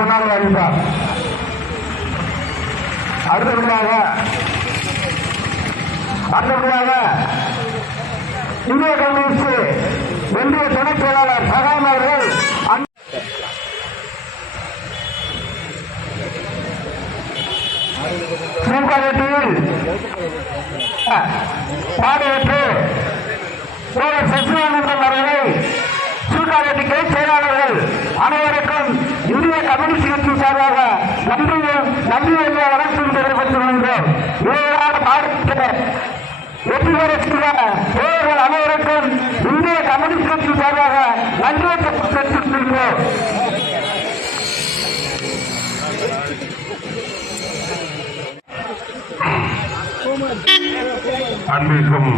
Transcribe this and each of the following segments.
சொன்னார்கள் அவர்கள் அடுத்தபடியாக அடுத்தபடியாக இந்திய கம்யூனிஸ்ட் ஒன்றிய துணைச் செயலாளர் சகாம் அவர்கள் அந்த- மூக்காரெட்டியில் பாடையற்று கம்யூனிஸ்ட் கட்சி சார்பாக நன்றியும் நன்றியை வளர்ச்சியும் தெரிவித்துக் கொள்கின்றோம் இவைகளால் பாடத்திட்ட வெற்றி பெற செய்த தோழர்கள் அனைவருக்கும் இந்திய கம்யூனிஸ்ட் கட்சி சார்பாக நன்றியை தெரிவித்துக் கொள்கிறோம் அன்பிற்கும்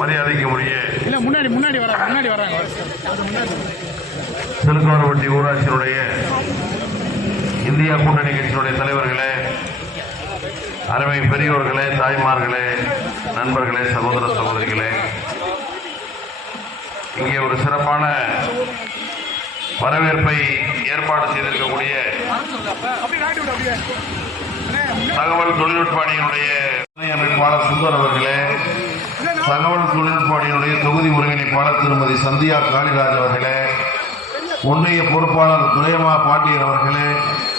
மரியாதைக்கும் உரிய இல்ல முன்னாடி முன்னாடி வராங்க முன்னாடி வராங்க. திருக்கோரவட்டி ஊராட்சியினுடைய இந்தியா கூட்டணி கட்சியினுடைய தலைவர்களே அருமை பெரியோர்களே தாய்மார்களே நண்பர்களே சகோதர சகோதரிகளே இங்கே ஒரு சிறப்பான வரவேற்பை ஏற்பாடு செய்திருக்கக்கூடிய தகவல் தொழில்நுட்ப அணியினுடைய அமைப்பாளர் சுந்தர் அவர்களே தகவல் தொழில்நுட்ப அணியினுடைய தொகுதி ஒருங்கிணைப்பாளர் திருமதி சந்தியா காளிராஜ் அவர்களே ஒன்றிய பொறுப்பாளர் துரையமா பாண்டியன் அவர்களே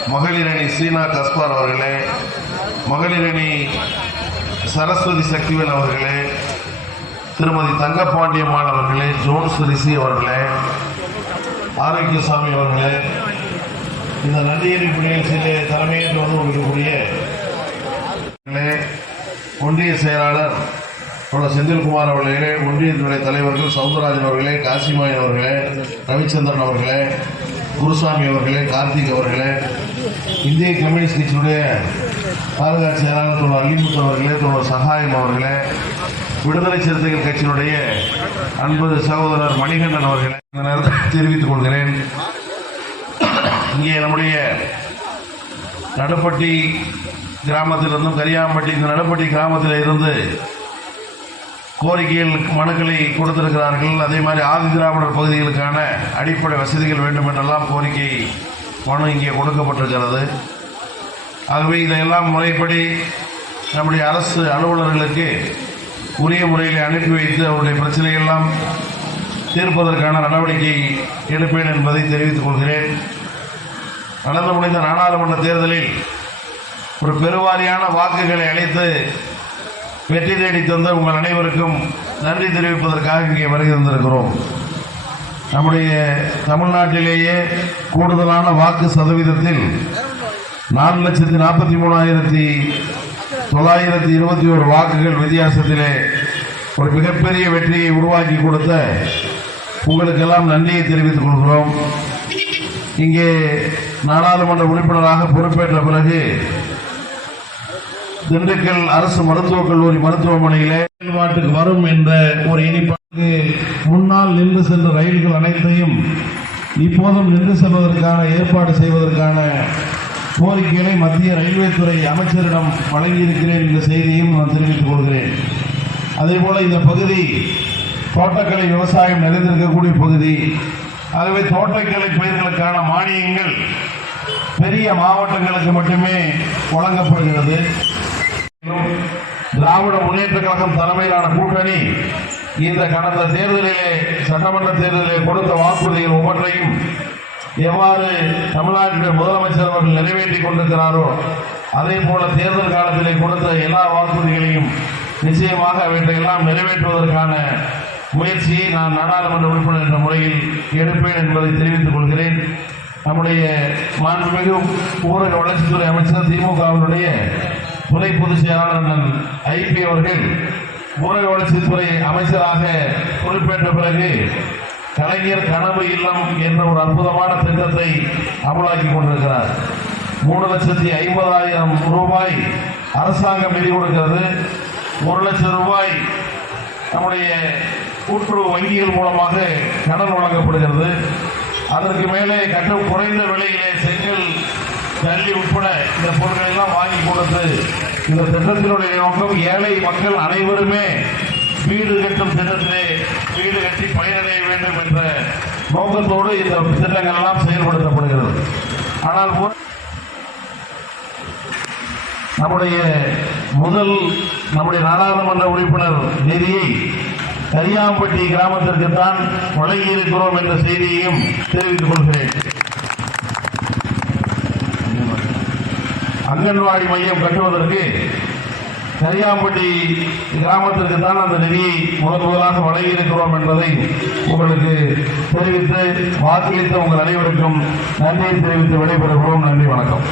மகளிர் அணி சீனா கஸ்பார் அவர்களே மகளிர் அணி சரஸ்வதி சக்திவேல் அவர்களே திருமதி தங்கப்பாண்டியம்மாள் அவர்களே ஜோன்ஸ் ரிஷி அவர்களே ஆரோக்கியசாமி அவர்களே இந்த நதியறிப்பு குடியரசிலே தலைமையேற்று வந்து கொண்டிருக்கக்கூடிய ஒன்றிய செயலாளர் தோழர் செந்தில்குமார் அவர்களே ஒன்றியத்துறை தலைவர்கள் சவுந்தரராஜன் அவர்களே காசிமாயன் அவர்களே ரவிச்சந்திரன் அவர்களே குருசாமி அவர்களே கார்த்திக் அவர்களே இந்திய கம்யூனிஸ்ட் கட்சியினுடைய பாதுகாப்பு செயலாளர் தோழர் அலிமுத்து அவர்களே தோழர் சகாயம் அவர்களே விடுதலை சிறுத்தைகள் கட்சியினுடைய அன்பது சகோதரர் மணிகண்டன் அவர்களே இந்த நேரத்தில் தெரிவித்துக் கொள்கிறேன். இங்கே நம்முடைய நடுப்பட்டி கிராமத்திலிருந்தும் கரியாம்பட்டி இந்த நடுப்பட்டி கிராமத்தில் இருந்து கோரிக்கைகள் மனுக்களை கொடுத்திருக்கிறார்கள். அதே மாதிரி ஆதி திராவிடர் பகுதிகளுக்கான அடிப்படை வசதிகள் வேண்டும் என்றெல்லாம் கோரிக்கை மனு இங்கே கொடுக்கப்பட்டிருக்கிறது. ஆகவே இதையெல்லாம் முறைப்படி நம்முடைய அரசு அலுவலர்களுக்கு உரிய முறையில் அனுப்பி வைத்து அவருடைய பிரச்சனையெல்லாம் தீர்ப்பதற்கான நடவடிக்கை எடுப்பேன் என்பதை தெரிவித்துக் கொள்கிறேன். நடந்து முடிந்த நாடாளுமன்ற தேர்தலில் ஒரு பெருவாரியான வாக்குகளை அளித்து வெற்றி தேடி தந்த உங்கள் அனைவருக்கும் நன்றி தெரிவிப்பதற்காக இங்கே வருகை தந்திருக்கிறோம். நம்முடைய தமிழ்நாட்டிலேயே கூடுதலான வாக்கு சதவீதத்தில் நாலு லட்சத்தி நாற்பத்தி மூணாயிரத்தி தொள்ளாயிரத்தி இருபத்தி ஒரு வாக்குகள் வித்தியாசத்திலே ஒரு மிகப்பெரிய வெற்றியை உருவாக்கி கொடுத்த உங்களுக்கெல்லாம் நன்றியை தெரிவித்துக் கொள்கிறோம். இங்கே நாடாளுமன்ற உறுப்பினராக பொறுப்பேற்ற பிறகு திண்டுக்கல் அரசு மருத்துவக் கல்லூரி மருத்துவமனையிலே செயல்பாட்டுக்கு வரும் என்ற ஒரு இனிப்பாக்கு முன்னால் நின்று சென்ற ரயில்கள் அனைத்தையும் இப்போதும் நின்று செல்வதற்கான ஏற்பாடு செய்வதற்கான கோரிக்கைகளை மத்திய ரயில்வே துறை அமைச்சரிடம் வழங்கியிருக்கிறேன் என்ற செய்தியும் நான் தெரிவித்துக் கொள்கிறேன். அதேபோல இந்த பகுதி தோட்டக்கலை விவசாயம் நிறைந்திருக்கக்கூடிய பகுதி ஆகவே தோட்டக்கலை பயிர்களுக்கான மானியங்கள் பெரிய மாவட்டங்களுக்கு மட்டுமே வழங்கப்படுகிறது. திராவிட முன்னேற்ற கழகம் தலைமையிலான கூட்டணி இந்த கடந்த தேர்தலிலே சட்டமன்ற தேர்தலிலே கொடுத்த வாக்குறுதிகள் ஒவ்வொன்றையும் எவ்வாறு தமிழ்நாட்டின் முதலமைச்சர் அவர்கள் நிறைவேற்றிக் கொண்டிருக்கிறாரோ அதே போல தேர்தல் காலத்திலே கொடுத்த எல்லா வாக்குறுதிகளையும் நிச்சயமாக அவற்றையெல்லாம் நிறைவேற்றுவதற்கான முயற்சியை நான் நாடாளுமன்ற உறுப்பினர் என்ற முறையில் எடுப்பேன் என்பதை தெரிவித்துக் கொள்கிறேன். நம்முடைய மாண்புமிகு ஊரக வளர்ச்சித்துறை அமைச்சர் திமுகவினுடைய துணை பொதுச் செயலாளர் ஐபி அவர்கள் ஊரக வளர்ச்சித்துறை அமைச்சராக பொறுப்பேற்ற பிறகு கலைஞர் கனவு இல்லம் என்ற ஒரு அற்புதமான திட்டத்தை அமலாக்கி கொண்டிருக்கிறார். மூணு லட்சத்தி ஐம்பதாயிரம் ரூபாய் அரசாங்கம் நிதி கொடுக்கிறது. ஒரு லட்சம் ரூபாய் நம்முடைய கூட்டுறவு வங்கிகள் மூலமாக கடன் வழங்கப்படுகிறது. அதற்கு மேலே கட்ட குறைந்த விலையிலே செங்கல் ஜல்லி உட்பட இந்த பொருட்கள் எல்லாம் வாங்கி கொடுத்து இந்த திட்டத்தினுடைய நோக்கம் ஏழை மக்கள் அனைவருமே வீடு கட்டும் திட்டத்திலே வீடு கட்டி பயனடைய வேண்டும் என்ற நோக்கத்தோடு இந்த திட்டங்கள் எல்லாம் செயல்படுத்தப்படுகிறது. ஆனால் நம்முடைய முதல் நம்முடைய நாடாளுமன்ற உறுப்பினர் நிதியை கரியாம்பட்டி கிராமத்திற்கு தான் வழங்கியிருக்கிறோம் என்ற செய்தியையும் தெரிவித்துக் கொள்கிறேன். அங்கன்வாடி மையம் கட்டுவதற்கு கரியாம்பட்டி கிராமத்திற்கு தான் அந்த நிதியை முதல் முதலாக வழங்கியிருக்கிறோம் என்பதை உங்களுக்கு தெரிவித்து வாக்களித்த உங்கள் அனைவருக்கும் நன்றியை தெரிவித்து விடைபெறுகிறோம். நன்றி வணக்கம்.